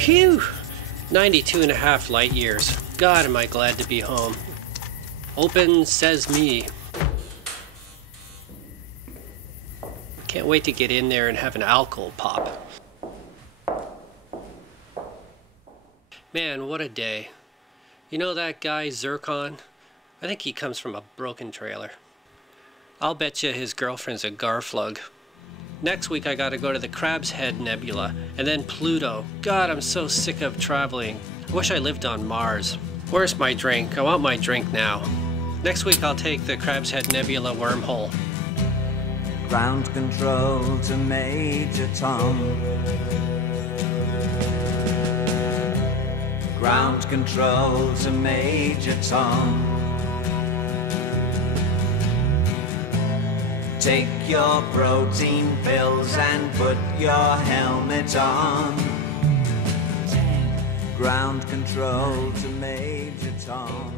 Phew! 92.5 light years. God, am I glad to be home. Open says me. Can't wait to get in there and have an alcohol pop. Man, what a day. You know that guy Zircon? I think he comes from a broken trailer. I'll bet you his girlfriend's a garflug. Next week I gotta go to the Crab's Head Nebula, and then Pluto. God, I'm so sick of traveling. I wish I lived on Mars. Where's my drink? I want my drink now. Next week I'll take the Crab's Head Nebula wormhole. Ground control to Major Tom. Ground control to Major Tom. Take your protein pills and put your helmet on. Ground control to Major Tom.